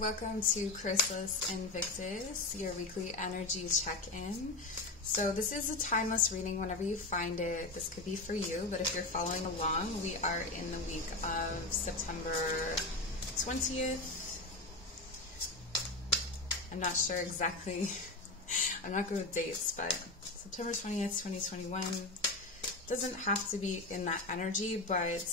Welcome to Chrysalis Invictus, your weekly energy check-in. So this is a timeless reading whenever you find it. This could be for you, but if you're following along, we are in the week of September 20th. I'm not sure exactly. I'm not good with dates, but September 20th, 2021. Doesn't have to be in that energy, but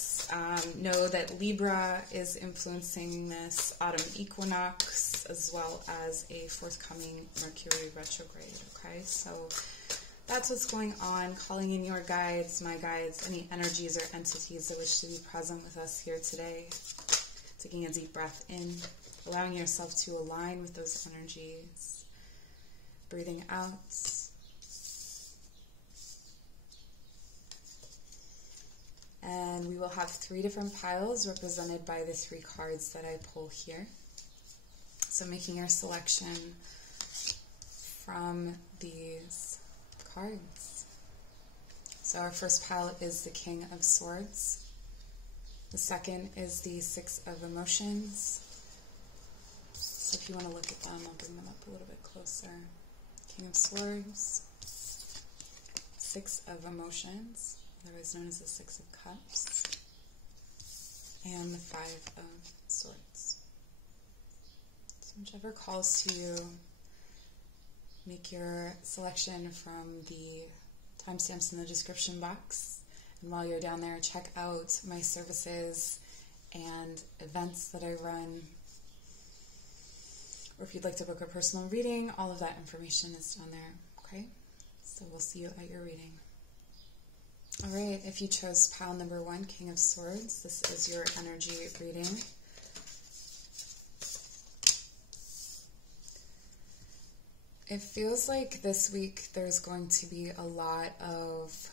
know that Libra is influencing this autumn equinox as well as a forthcoming Mercury retrograde, okay? So that's what's going on. Calling in your guides, my guides, any energies or entities that wish to be present with us here today. Taking a deep breath in, allowing yourself to align with those energies. Breathing out. And we will have 3 different piles represented by the 3 cards that I pull here. So making your selection from these cards. So our first pile is the King of Swords. The second is the 6 of Emotions. So if you want to look at them, I'll bring them up a little bit closer. King of Swords, 6 of Emotions, otherwise known as the 6 of Cups, and the 5 of Swords. So whichever calls to you, make your selection from the timestamps in the description box. And while you're down there, check out my services and events that I run. Or if you'd like to book a personal reading, all of that information is down there, okay? So we'll see you at your reading. All right, if you chose pile number 1, King of Swords, this is your energy reading. It feels like this week there's going to be a lot of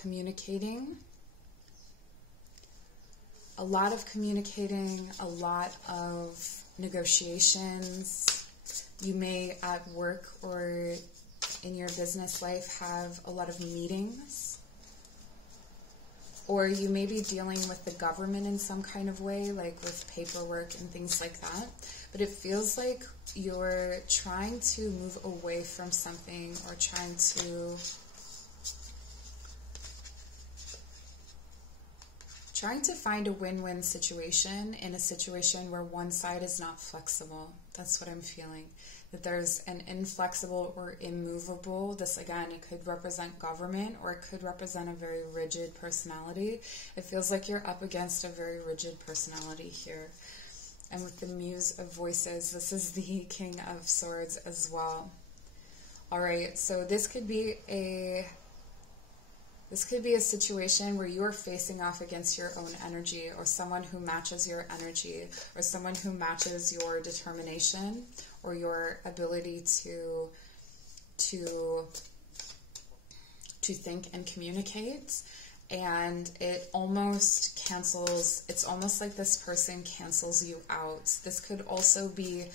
communicating. A lot of negotiations. You may at work or in your business life have a lot of meetings, or you may be dealing with the government in some kind of way, like with paperwork and things like that, but it feels like you're trying to move away from something, or trying to find a win-win situation in a situation where one side is not flexible. That's what I'm feeling. That there's an inflexible or immovable. This, again, it could represent government, or it could represent a very rigid personality. It feels like you're up against a very rigid personality here. And with the Muse of Voices, this is the King of Swords as well. All right, so this could be a situation where you are facing off against your own energy, or someone who matches your energy, or someone who matches your determination, or your ability to think and communicate. And it almost cancels, it's almost like this person cancels you out. This could also be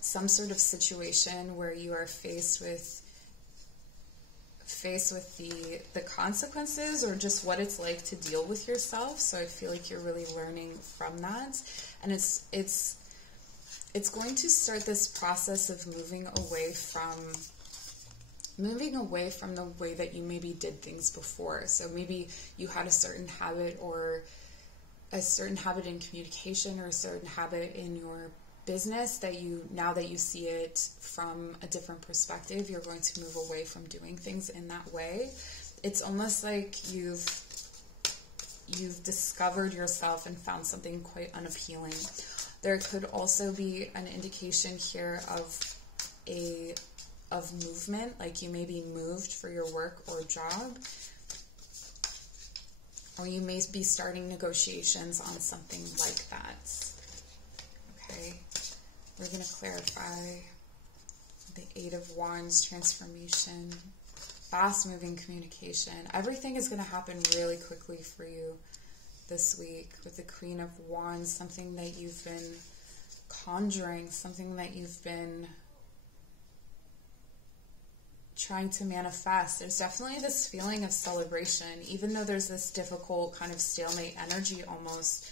some sort of situation where you are faced with the consequences, or just what it's like to deal with yourself. So I feel like you're really learning from that, and it's going to start this process of moving away from the way that you maybe did things before. So maybe you had a certain habit, or a certain habit in communication, or a certain habit in your business that now that you see it from a different perspective, you're going to move away from doing things in that way. It's almost like you've discovered yourself and found something quite unappealing. There could also be an indication here of movement, like you may be moved for your work or job, or you may be starting negotiations on something like that. Okay, we're going to clarify the 8 of Wands, transformation, fast-moving communication. Everything is going to happen really quickly for you this week with the Queen of Wands, something that you've been conjuring, something that you've been trying to manifest. There's definitely this feeling of celebration, even though there's this difficult kind of stalemate energy almost.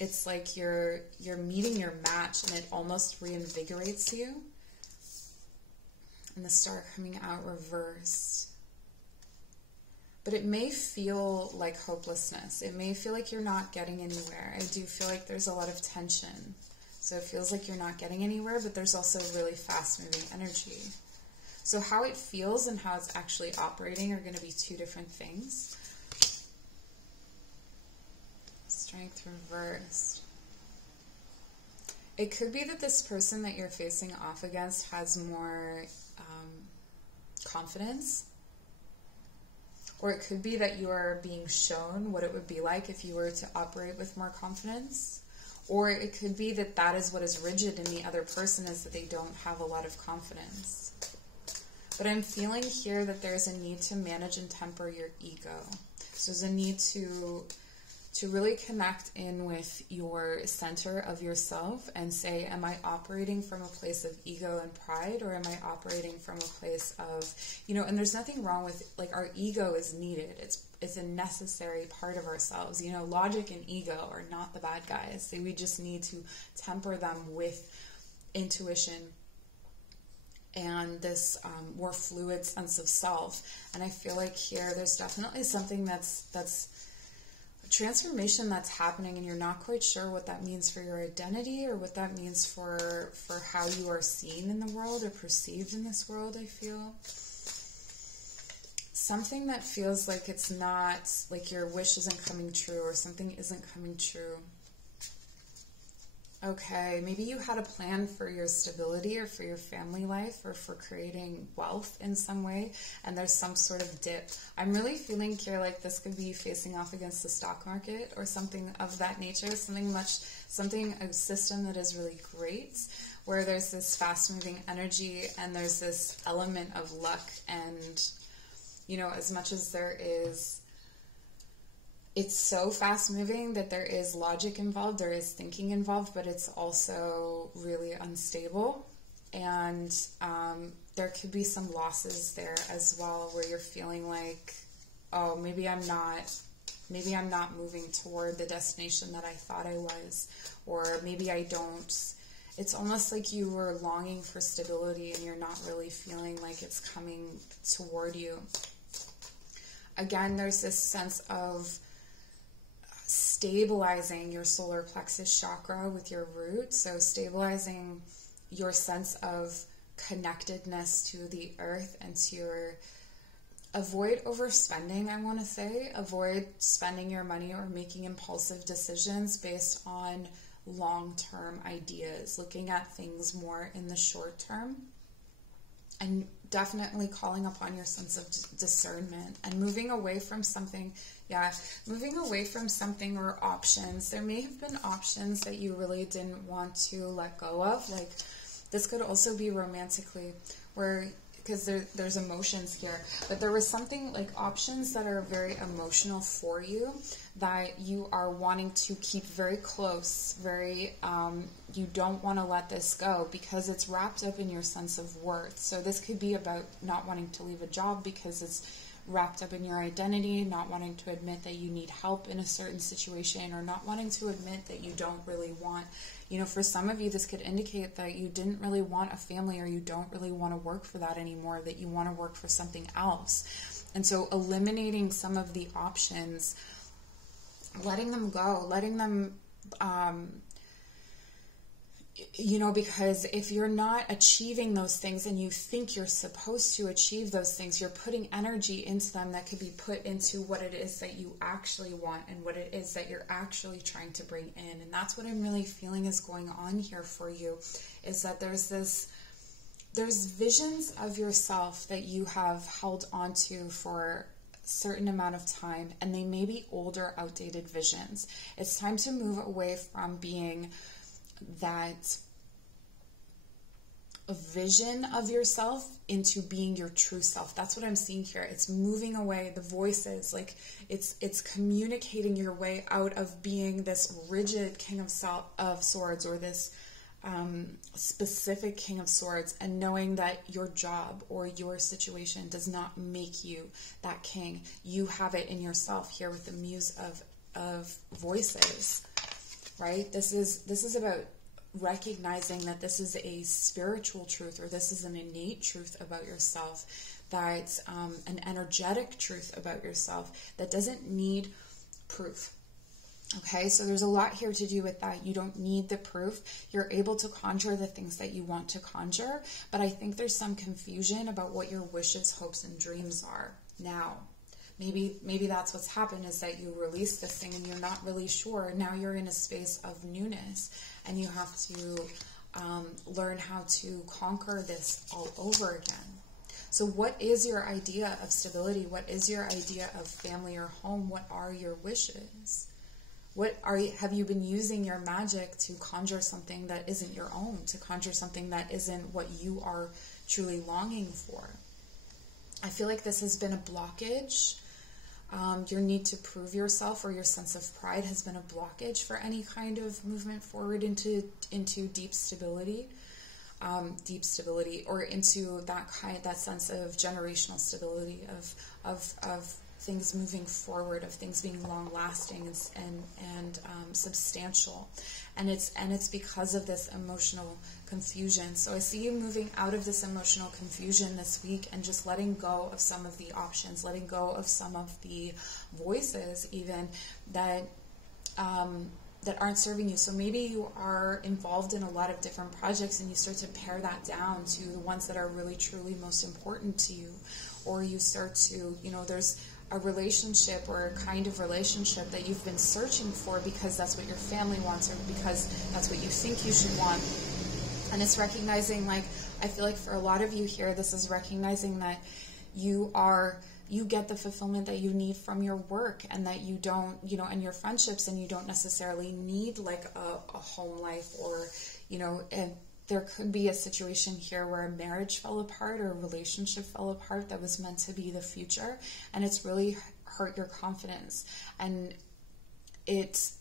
it's like you're meeting your match and it almost reinvigorates you. And the Star coming out reversed. But it may feel like hopelessness. It may feel like you're not getting anywhere. I do feel like there's a lot of tension. So it feels like you're not getting anywhere, but there's also really fast-moving energy. So how it feels and how it's actually operating are going to be two different things. Strength reversed. It could be that this person that you're facing off against has more confidence. Or it could be that you are being shown what it would be like if you were to operate with more confidence. Or it could be that that is what is rigid in the other person, is that they don't have a lot of confidence. But I'm feeling here that there's a need to manage and temper your ego. So there's a need to really connect in with your center of yourself and say, am I operating from a place of ego and pride, or am I operating from a place of, and there's nothing wrong with, like, our ego is needed. It's a necessary part of ourselves. Logic and ego are not the bad guys. We just need to temper them with intuition and this more fluid sense of self. And I feel like here there's definitely something that's transformation that's happening, and you're not quite sure what that means for your identity or what that means for how you are seen in the world or perceived in this world. I feel something that feels like it's not, like your wish isn't coming true, or something isn't coming true. Okay, maybe you had a plan for your stability or for your family life or for creating wealth in some way, and there's some sort of dip. I'm really feeling here like this could be facing off against the stock market or something of that nature, a system that is really great, where there's this fast-moving energy and there's this element of luck, and, as much as there is, it's so fast-moving that there is logic involved, there is thinking involved, but it's also really unstable. And there could be some losses there as well, where you're feeling like, oh, maybe I'm not moving toward the destination that I thought I was, or maybe I don't. It's almost like you were longing for stability and you're not really feeling like it's coming toward you. Again, there's this sense of stabilizing your solar plexus chakra with your root. So stabilizing your sense of connectedness to the earth and to your, avoid overspending, I want to say. Avoid spending your money or making impulsive decisions based on long-term ideas, looking at things more in the short term, and definitely calling upon your sense of discernment and moving away from something. Moving away from something or options. There may have been options that you really didn't want to let go of. Like, this could also be romantically, because there's emotions here, but there was something like options that are very emotional for you that you are wanting to keep very close, you don't want to let this go because it's wrapped up in your sense of worth. So this could be about not wanting to leave a job because it's wrapped up in your identity, not wanting to admit that you need help in a certain situation, or not wanting to admit that you don't really want, for some of you, this could indicate that you didn't really want a family, or you don't really want to work for that anymore, that you want to work for something else. And so eliminating some of the options, letting them go, letting them, because if you're not achieving those things and you think you're supposed to achieve those things, you're putting energy into them that could be put into what it is that you actually want and what it is that you're actually trying to bring in. And that's what I'm really feeling is going on here for you, is that there's visions of yourself that you have held onto for a certain amount of time, and they may be older, outdated visions. It's time to move away from being that a vision of yourself into being your true self. That's what I'm seeing here. It's moving away, the voices, like it's communicating your way out of being this rigid King of Swords, or this specific King of Swords, and knowing that your job or your situation does not make you that king. You have it in yourself here with the Muse of Voices. right? This is about recognizing that this is a spiritual truth, or this is an innate truth about yourself, that's an energetic truth about yourself that doesn't need proof. Okay, so there's a lot here to do with that. You don't need the proof. You're able to conjure the things that you want to conjure, but I think there's some confusion about what your wishes, hopes, and dreams are now. Maybe that's what's happened, is that you release this thing and you're not really sure. Now you're in a space of newness, and you have to learn how to conquer this all over again. So what is your idea of stability? What is your idea of family or home? What are your wishes? Have you been using your magic to conjure something that isn't your own, to conjure something that isn't what you are truly longing for? I feel like this has been a blockage. Your need to prove yourself, or your sense of pride, has been a blockage for any kind of movement forward into deep stability, or into that sense of generational stability, of things moving forward, of things being long lasting and substantial. And it's because of this emotional confusion. So I see you moving out of this emotional confusion this week, and just letting go of some of the options, letting go of some of the voices even that aren't serving you. So maybe you are involved in a lot of different projects, and you start to pare that down to the ones that are really truly most important to you. Or you start to, there's a relationship or a kind of relationship that you've been searching for because that's what your family wants, or because that's what you think you should want. And it's recognizing, I feel like for a lot of you here, this is recognizing that you get the fulfillment that you need from your work, and that you don't, and your friendships, and you don't necessarily need a home life, or, and there could be a situation here where a marriage fell apart, or a relationship fell apart that was meant to be the future, and it's really hurt your confidence. And it's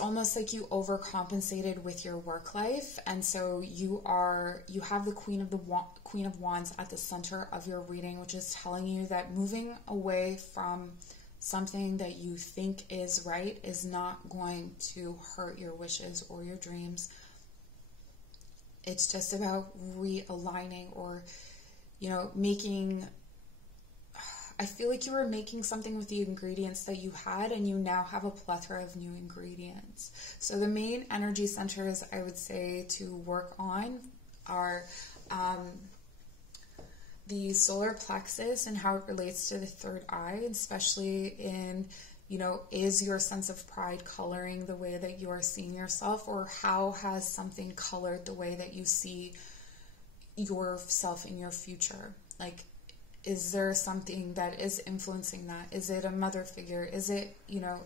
almost like you overcompensated with your work life, and so you have the Queen of Wands at the center of your reading, which is telling you that moving away from something that you think is right is not going to hurt your wishes or your dreams. It's just about realigning, or, making... I feel like you were making something with the ingredients that you had, and you now have a plethora of new ingredients. So the main energy centers I would say to work on are the solar plexus and how it relates to the third eye, especially in, is your sense of pride coloring the way that you are seeing yourself, or how has something colored the way that you see yourself in your future? Is there something that is influencing that? Is it a mother figure? Is it,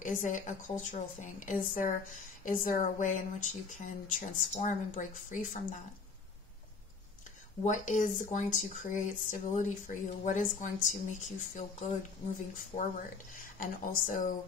is it a cultural thing? Is there a way in which you can transform and break free from that? What is going to create stability for you? What is going to make you feel good moving forward? And also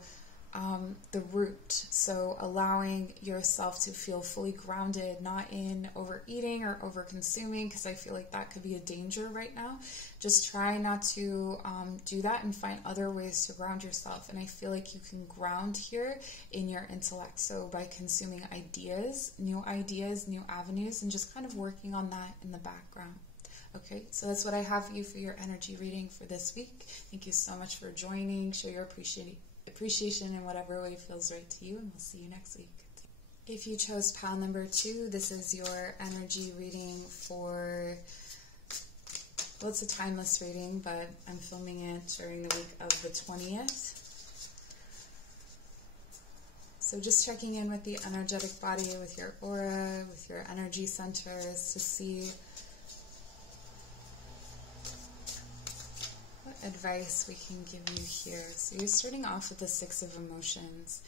the root. So allowing yourself to feel fully grounded, not in overeating or over consuming, because I feel like that could be a danger right now. Just try not to do that, and find other ways to ground yourself. And I feel like you can ground here in your intellect. So by consuming ideas, new avenues, and just kind of working on that in the background. Okay, so that's what I have for you for your energy reading for this week. Thank you so much for joining. Show your appreciation in whatever way feels right to you, and we'll see you next week. If you chose pile number 2, this is your energy reading for, well, it's a timeless reading, but I'm filming it during the week of the 20th. So just checking in with the energetic body, with your aura, with your energy centers, to see what advice we can give you here. So you're starting off with the 6 of Emotions.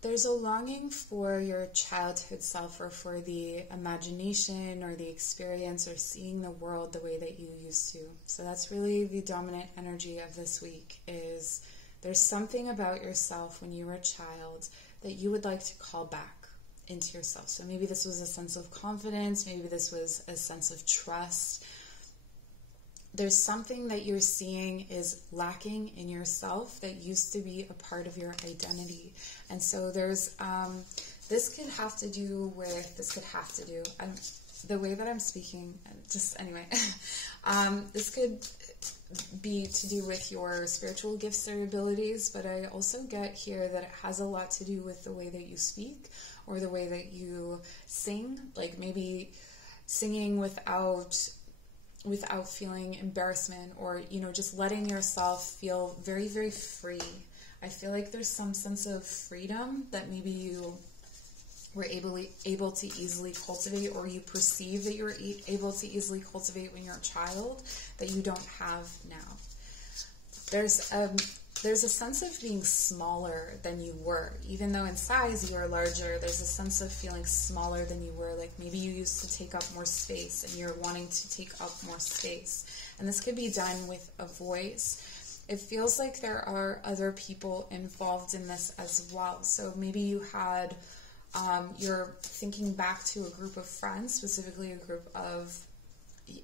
There's a longing for your childhood self, or for the imagination or the experience, or seeing the world the way that you used to. So that's really the dominant energy of this week, is there's something about yourself when you were a child that you would like to call back into yourself. So maybe this was a sense of confidence, maybe this was a sense of trust, there's something that you're seeing is lacking in yourself that used to be a part of your identity. And so there's, this could have to do, the way that I'm speaking, just anyway, this could be to do with your spiritual gifts or abilities, but I also get here that it has a lot to do with the way that you speak or the way that you sing, like maybe singing without feeling embarrassment, or, you know, just letting yourself feel very, very free. I feel like there's some sense of freedom that maybe you were able to easily cultivate, or you perceive that you were able to easily cultivate when you're a child, that you don't have now. There's a sense of being smaller than you were. Even though in size you are larger, there's a sense of feeling smaller than you were. Like maybe you used to take up more space and you're wanting to take up more space. And this could be done with a voice. It feels like there are other people involved in this as well. So maybe you had, you're thinking back to a group of friends, specifically a group of,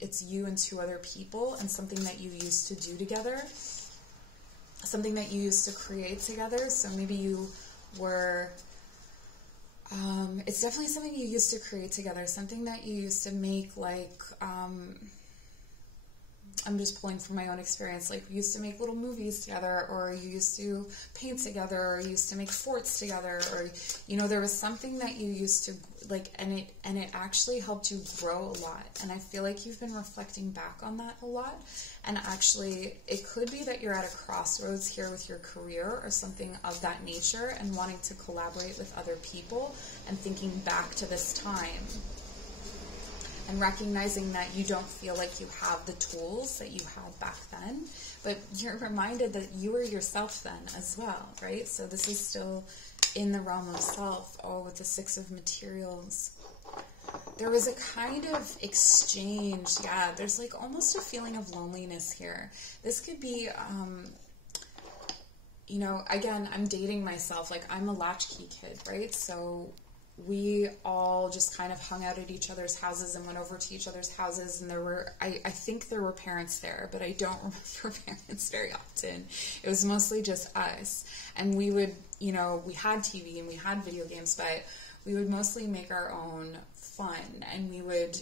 it's you and two other people, and something that you used to do together. Something that you used to create together. So maybe you were, it's definitely something you used to create together, something that you used to make, like, I'm just pulling from my own experience, like we used to make little movies together, or you used to paint together, or you used to make forts together, or, you know, there was something that you used to, like, and it actually helped you grow a lot. And I feel like you've been reflecting back on that a lot. And actually, it could be that you're at a crossroads here with your career or something of that nature, and wanting to collaborate with other people and thinking back to this time. And recognizing that you don't feel like you have the tools that you had back then, but you're reminded that you were yourself then as well, right? So this is still in the realm of self. Oh, with the Six of Materials. There was a kind of exchange. Yeah, there's like almost a feeling of loneliness here. This could be, you know, again, I'm dating myself. Like, I'm a latchkey kid, right? So we all just kind of hung out at each other's houses and went over to each other's houses, and there were, I think there were parents there, but I don't remember parents very often. It was mostly just us, and we would, you know, we had TV and we had video games, but we would mostly make our own fun, and we would,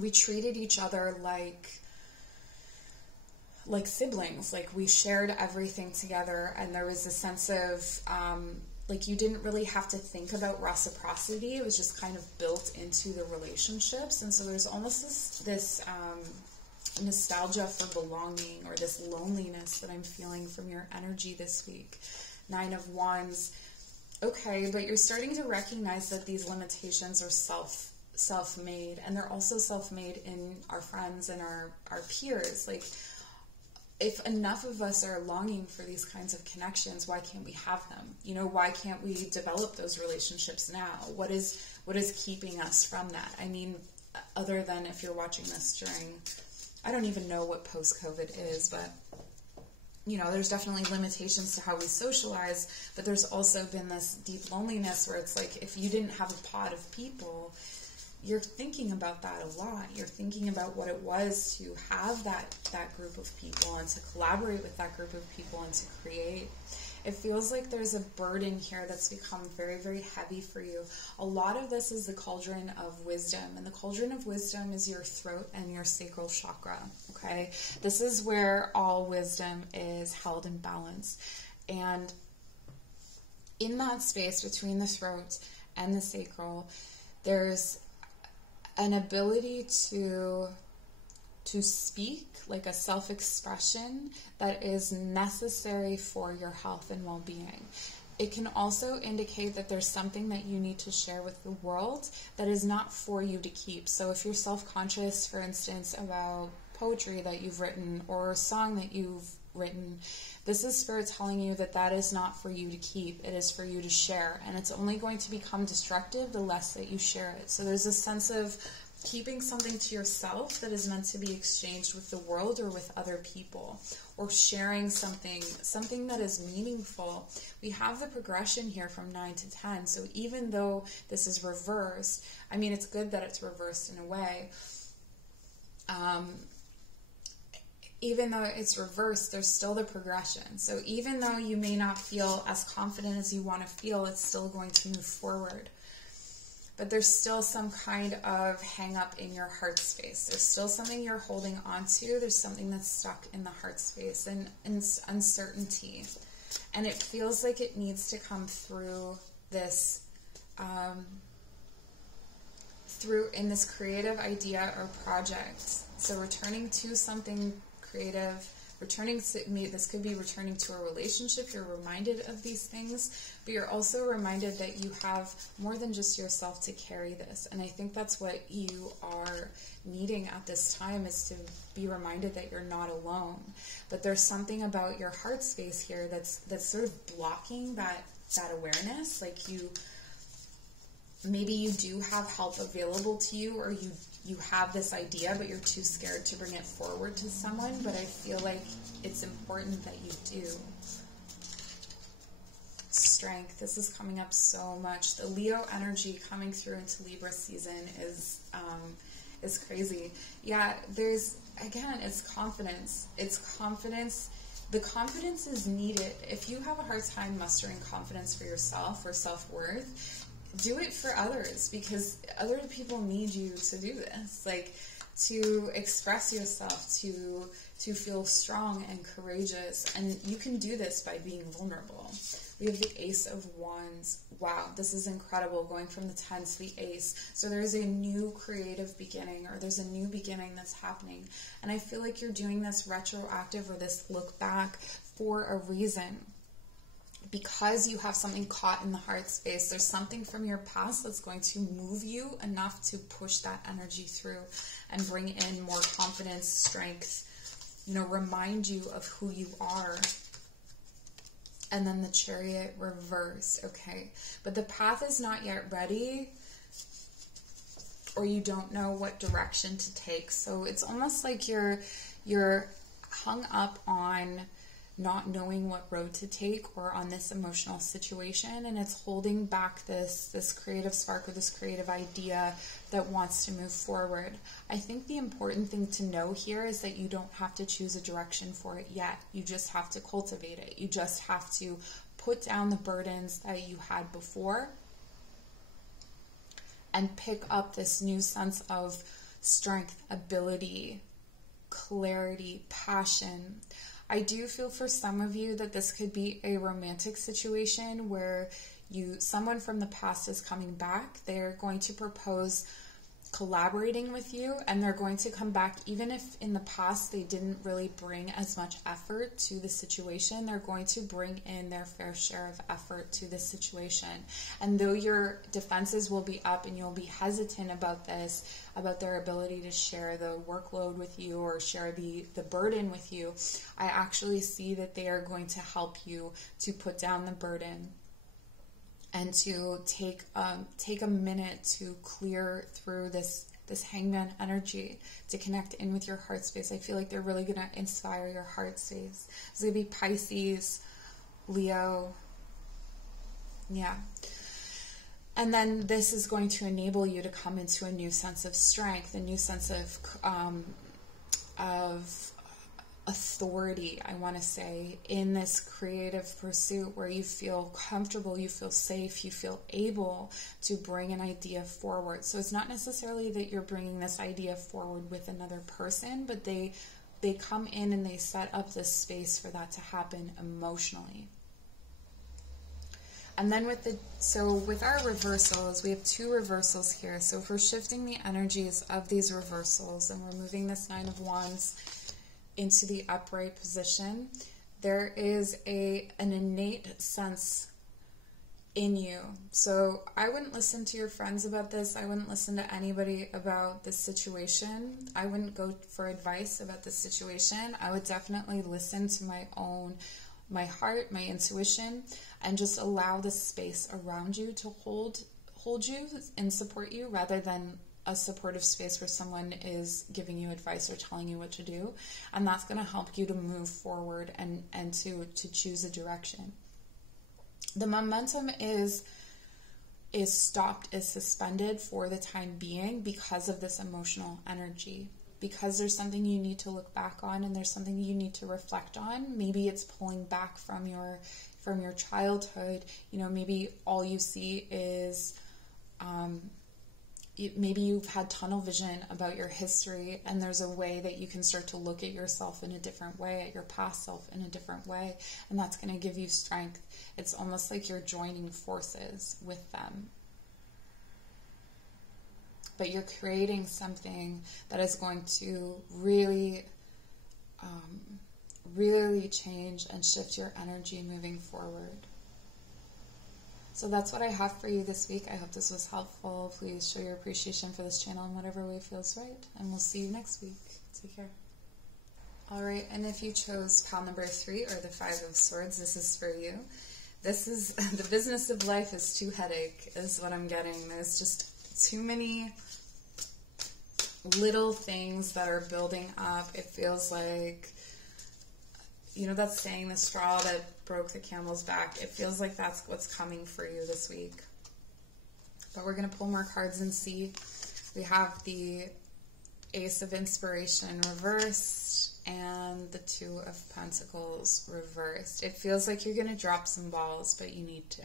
we treated each other like siblings. Like, we shared everything together, and there was a sense of, like, you didn't really have to think about reciprocity. It was just kind of built into the relationships. And so there's almost this nostalgia for belonging, or this loneliness that I'm feeling from your energy this week. 9 of Wands. Okay, but you're starting to recognize that these limitations are self-made, and they're also self-made in our friends and our peers. Like, if enough of us are longing for these kinds of connections, why can't we have them? You know, why can't we develop those relationships now? What is keeping us from that? I mean, other than if you're watching this during, I don't even know what post-COVID is, but, you know, there's definitely limitations to how we socialize, but there's also been this deep loneliness where it's like, if you didn't have a pod of people, you're thinking about that a lot. You're thinking about what it was to have that group of people, and to collaborate with that group of people, and to create. It feels like there's a burden here that's become very, very heavy for you. A lot of this is the cauldron of wisdom, and the cauldron of wisdom is your throat and your sacral chakra, okay? This is where all wisdom is held in balance. And in that space between the throat and the sacral, there's an ability to speak, like a self-expression that is necessary for your health and well-being. It can also indicate that there's something that you need to share with the world that is not for you to keep. So if you're self-conscious, for instance, about poetry that you've written or a song that you've written, this is Spirit telling you that that is not for you to keep. It is for you to share, and it's only going to become destructive the less that you share it. So there's a sense of keeping something to yourself that is meant to be exchanged with the world or with other people, or sharing something that is meaningful. We have the progression here from 9 to 10, so even though this is reversed, I mean, it's good that it's reversed in a way. even though it's reversed, there's still the progression. So even though you may not feel as confident as you want to feel, it's still going to move forward. But there's still some kind of hang up in your heart space. There's still something you're holding on to. There's something that's stuck in the heart space, and uncertainty. And it feels like it needs to come through this, through in this creative idea or project. So returning to something creative, returning to, this could be returning to a relationship. You're reminded of these things, but you're also reminded that you have more than just yourself to carry this. And I think that's what you are needing at this time, is to be reminded that you're not alone. But there's something about your heart space here that's sort of blocking that awareness. Like maybe you do have help available to you, or you have this idea, but you're too scared to bring it forward to someone. But I feel like it's important that you do. Strength. This is coming up so much. The Leo energy coming through into Libra season is crazy. Yeah, there's, again, it's confidence. It's confidence. The confidence is needed. If you have a hard time mustering confidence for yourself or self-worth, do it for others, because other people need you to do this, like to express yourself, to feel strong and courageous. And you can do this by being vulnerable. We have the Ace of Wands. Wow, this is incredible, going from the 10 to the Ace. So there's a new creative beginning, or there's a new beginning that's happening. And I feel like you're doing this retroactive, or this look back, for a reason. Because you have something caught in the heart space, there's something from your past that's going to move you enough to push that energy through and bring in more confidence, strength, remind you of who you are. And then the Chariot reverse, okay? But the path is not yet ready, or you don't know what direction to take. So it's almost like you're hung up on not knowing what road to take, or on this emotional situation, and it's holding back this creative spark, or this creative idea that wants to move forward. I think the important thing to know here is that you don't have to choose a direction for it yet. You just have to cultivate it. You just have to put down the burdens that you had before and pick up this new sense of strength, ability, clarity, passion. I do feel for some of you that this could be a romantic situation where someone from the past is coming back. They're going to propose collaborating with you, and they're going to come back even if in the past they didn't really bring as much effort to the situation. They're going to bring in their fair share of effort to this situation. And though your defenses will be up and you'll be hesitant about this, about their ability to share the workload with you or share the burden with you, I actually see that they are going to help you to put down the burden and to take a minute to clear through this hangman energy, to connect in with your heart space. I feel like they're really going to inspire your heart space. It's going to be Pisces, Leo, yeah. And then this is going to enable you to come into a new sense of strength, a new sense of authority, I want to say, in this creative pursuit where you feel comfortable, you feel safe, you feel able to bring an idea forward. So it's not necessarily that you're bringing this idea forward with another person, but they come in and they set up this space for that to happen emotionally. And then with our reversals, we have two reversals here. So if we're shifting the energies of these reversals and we're moving this Nine of Wands into the upright position, there is an innate sense in you. So I wouldn't listen to your friends about this. I wouldn't listen to anybody about this situation. I wouldn't go for advice about this situation. I would definitely listen to my heart, my intuition, and just allow the space around you to hold you and support you, rather than a supportive space where someone is giving you advice or telling you what to do. And that's going to help you to move forward and to choose a direction. The momentum is stopped, is suspended for the time being because of this emotional energy. because there's something you need to look back on and there's something you need to reflect on. Maybe it's pulling back from your childhood. You know, maybe all you see is maybe you've had tunnel vision about your history, and there's a way that you can start to look at yourself in a different way, at your past self in a different way, and that's going to give you strength. It's almost like you're joining forces with them. But you're creating something that is going to really, really change and shift your energy moving forward. So that's what I have for you this week. I hope this was helpful. Please show your appreciation for this channel in whatever way feels right. And we'll see you next week. Take care. All right, and if you chose pile number 3 or the 5 of Swords, this is for you. This is, the business of life is too headache, is what I'm getting. There's just too many little things that are building up. It feels like, you know that saying, the straw that broke the camel's back? It feels like that's what's coming for you this week. But we're going to pull more cards and see. We have the Ace of Inspiration reversed and the 2 of Pentacles reversed. It feels like you're going to drop some balls, but you need to.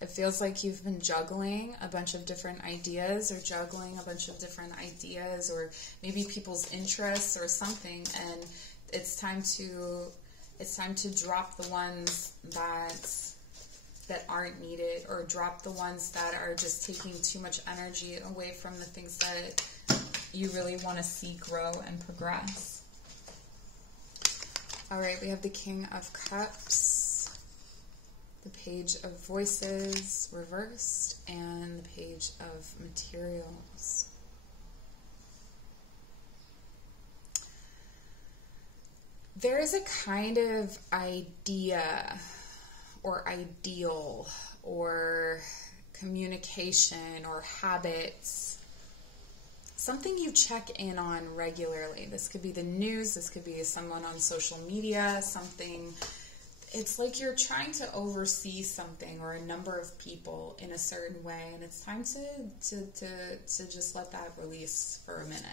It feels like you've been juggling a bunch of different ideas, or juggling a bunch of different ideas, or maybe people's interests or something, and it's time to drop the ones that aren't needed, or drop the ones that are just taking too much energy away from the things that you really want to see grow and progress. All right, we have the King of Cups, the Page of Voices reversed, and the Page of Materials. There is a kind of idea or ideal or communication or habits, something you check in on regularly. This could be the news, this could be someone on social media, something. It's like you're trying to oversee something or a number of people in a certain way, and it's time to just let that release for a minute.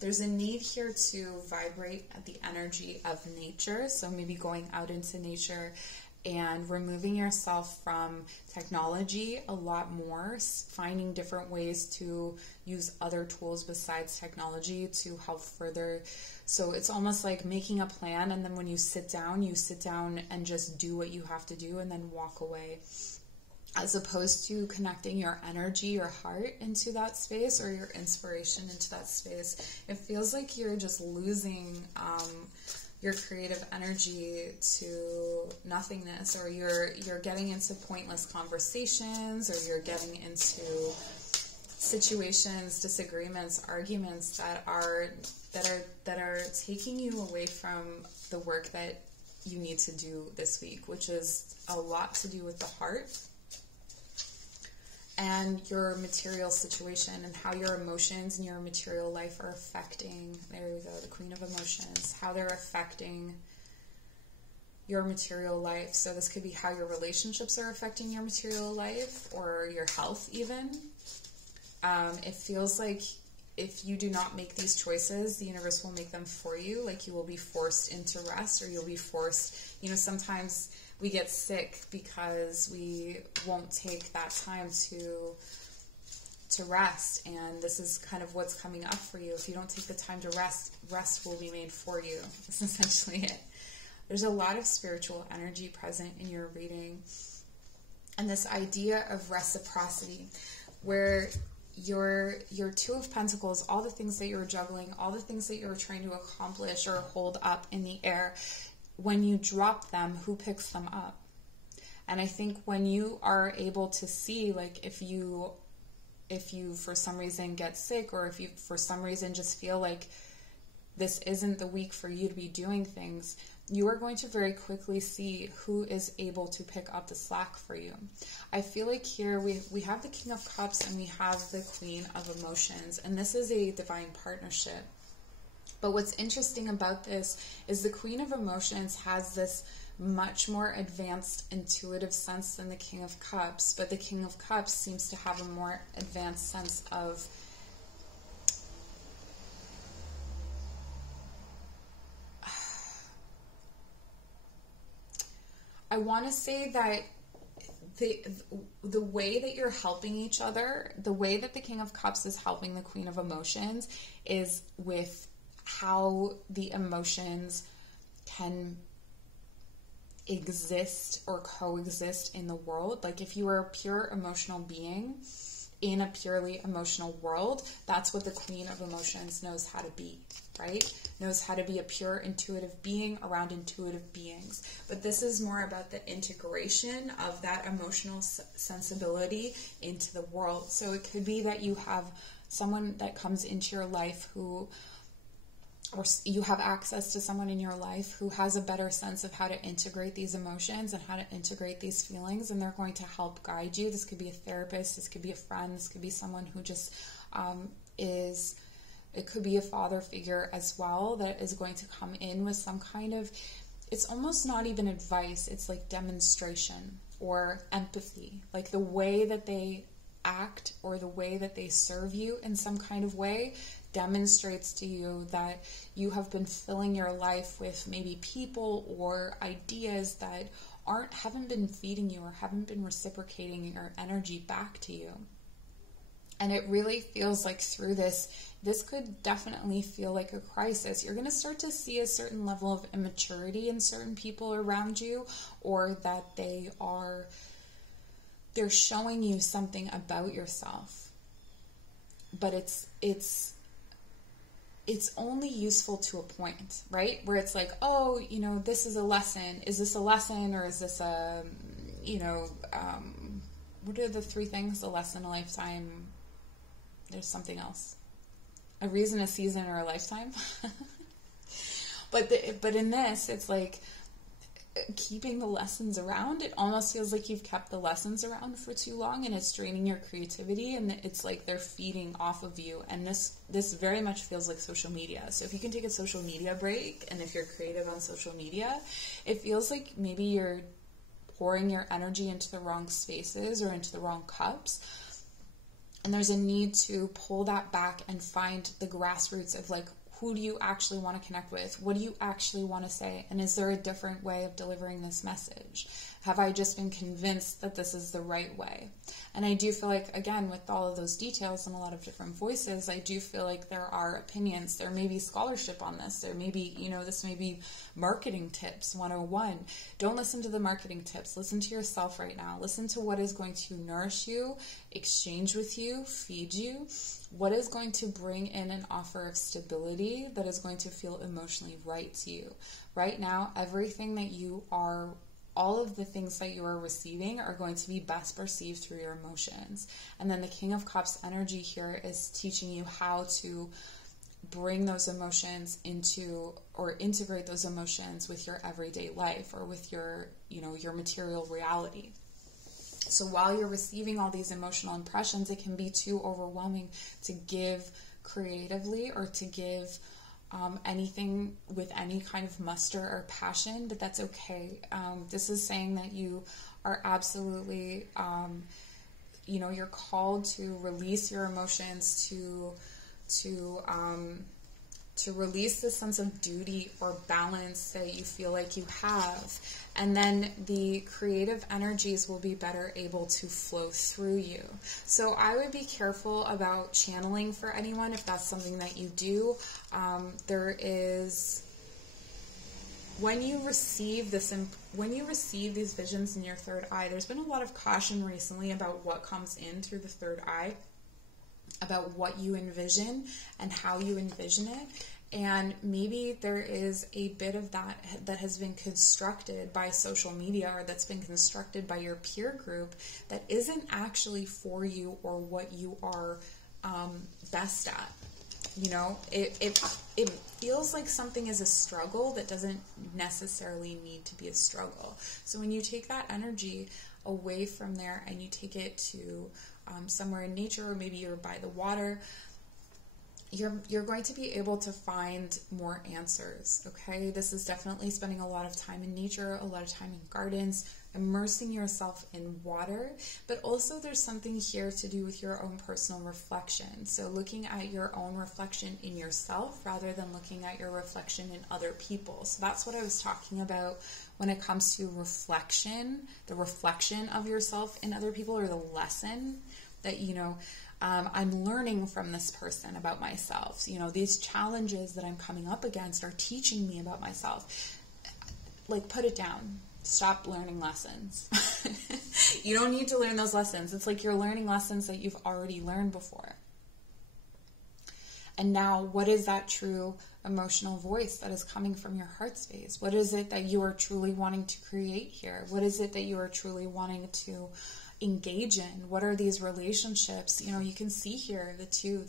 There's a need here to vibrate at the energy of nature, so maybe going out into nature and removing yourself from technology a lot more, finding different ways to use other tools besides technology to help further. So it's almost like making a plan, and then when you sit down and just do what you have to do and then walk away, as opposed to connecting your energy, your heart into that space, or your inspiration into that space. It feels like you're just losing your creative energy to nothingness, or you're getting into pointless conversations, or you're getting into situations, disagreements, arguments that are taking you away from the work that you need to do this week, which is a lot to do with the heart and your material situation, and how your emotions and your material life are affecting, there we go, the Queen of Emotions, how they're affecting your material life. So this could be how your relationships are affecting your material life, or your health even. It feels like if you do not make these choices, the universe will make them for you. Like you will be forced into rest, or you'll be forced, you know, sometimes we get sick because we won't take that time to rest, and this is kind of what's coming up for you. If you don't take the time to rest, rest will be made for you. That's essentially it. There's a lot of spiritual energy present in your reading, and this idea of reciprocity, where your 2 of Pentacles, all the things that you're juggling, all the things that you're trying to accomplish or hold up in the air, when you drop them, who picks them up? And I think when you are able to see, like, if you for some reason get sick, or if you for some reason just feel like this isn't the week for you to be doing things, you are going to very quickly see who is able to pick up the slack for you. I feel like here we have the King of Cups and we have the Queen of Emotions, and this is a divine partnership. But what's interesting about this is the Queen of Emotions has this much more advanced intuitive sense than the King of Cups, but the King of Cups seems to have a more advanced sense of I want to say that the way that you're helping each other, the way that the King of Cups is helping the Queen of Emotions is with how the emotions can exist or coexist in the world. Like if you are a pure emotional being in a purely emotional world, that's what the Queen of Emotions knows how to be, right? Knows how to be a pure intuitive being around intuitive beings. But this is more about the integration of that emotional sensibility into the world. So it could be that you have someone that comes into your life who, or you have access to someone in your life who has a better sense of how to integrate these emotions and how to integrate these feelings, and they're going to help guide you. This could be a therapist, this could be a friend, this could be someone who just it could be a father figure as well that is going to come in with some kind of, it's almost not even advice, it's like demonstration or empathy, like the way that they act or the way that they serve you in some kind of way demonstrates to you that you have been filling your life with maybe people or ideas that haven't been feeding you or haven't been reciprocating your energy back to you. And it really feels like through this could definitely feel like a crisis. You're going to start to see a certain level of immaturity in certain people around you, or that they're showing you something about yourself. But it's only useful to a point, right? Where it's like, oh, this is a lesson. Is this a lesson, or is this a, what are the three things? A lesson, a lifetime, there's something else. A reason, a season, or a lifetime. But in this, it's like keeping the lessons around. It almost feels like you've kept the lessons around for too long, and it's draining your creativity, and it's like they're feeding off of you. And this very much feels like social media. So if you can take a social media break, and if you're creative on social media, it feels like maybe you're pouring your energy into the wrong spaces or into the wrong cups. And there's a need to pull that back and find the grassroots of like, who do you actually want to connect with? What do you actually want to say? And is there a different way of delivering this message? Have I just been convinced that this is the right way? And I do feel like, again, with all of those details and a lot of different voices, I do feel like there are opinions. There may be scholarship on this. There may be, this may be marketing tips 101. Don't listen to the marketing tips. Listen to yourself right now. Listen to what is going to nourish you, exchange with you, feed you. What is going to bring in an offer of stability that is going to feel emotionally right to you. Right now, everything that you are, all of the things that you are receiving are going to be best perceived through your emotions. And then the King of Cups energy here is teaching you how to bring those emotions into, or integrate those emotions with your everyday life, or with your, your material reality. So while you're receiving all these emotional impressions, it can be too overwhelming to give creatively, or to give anything with any kind of muster or passion, but that's okay. This is saying that you are absolutely, you're called to release your emotions, to release the sense of duty or balance that you feel like you have. And then the creative energies will be better able to flow through you. So I would be careful about channeling for anyone if that's something that you do. There is, when you receive these visions in your third eye, there's been a lot of caution recently about what comes in through the third eye, about what you envision and how you envision it. And maybe there is a bit of that has been constructed by social media, or that's been constructed by your peer group, that isn't actually for you or what you are best at. It feels like something is a struggle that doesn't necessarily need to be a struggle. So when you take that energy away from there and you take it to somewhere in nature, or maybe you're by the water, you're going to be able to find more answers, okay? This is definitely spending a lot of time in nature, a lot of time in gardens, immersing yourself in water, but also there's something here to do with your own personal reflection. So looking at your own reflection in yourself rather than looking at your reflection in other people. So that's what I was talking about when it comes to reflection, the reflection of yourself in other people, or the lesson that, I'm learning from this person about myself. These challenges that I'm coming up against are teaching me about myself. Like, put it down. Stop learning lessons. You don't need to learn those lessons. It's like you're learning lessons that you've already learned before. And now, what is that true emotional voice that is coming from your heart space? What is it that you are truly wanting to create here? What is it that you are truly wanting to engage in? What are these relationships? You can see here the two.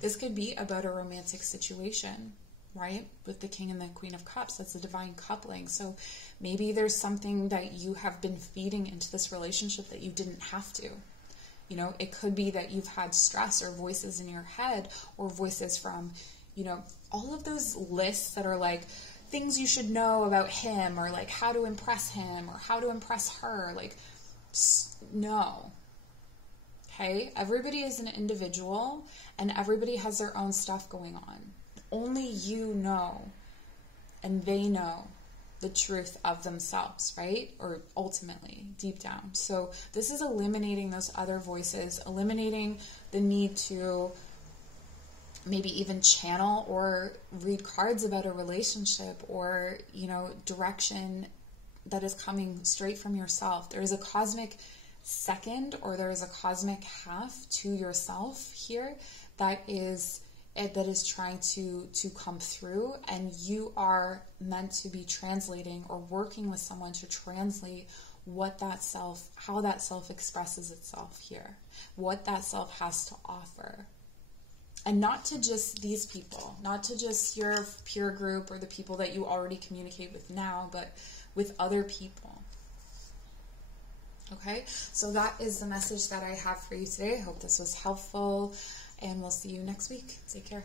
This could be about a romantic situation, right? With the King and the Queen of Cups. That's a divine coupling. So maybe there's something that you have been feeding into this relationship that you didn't have to. It could be that you've had stress or voices in your head, or voices from, all of those lists that are like things you should know about him, or like how to impress him or how to impress her. Like, no. Okay? Everybody is an individual and everybody has their own stuff going on. Only you know, and they know the truth of themselves, right? Or ultimately, deep down. So this is eliminating those other voices, eliminating the need to maybe even channel or read cards about a relationship, or, direction that is coming straight from yourself. There is a cosmic second, or there is a cosmic half to yourself here that is trying to come through, and you are meant to be translating or working with someone to translate how that self expresses itself here, what that self has to offer. And not to just these people, not to just your peer group or the people that you already communicate with now, but with other people. Okay, so that is the message that I have for you today. I hope this was helpful, and we'll see you next week. Take care.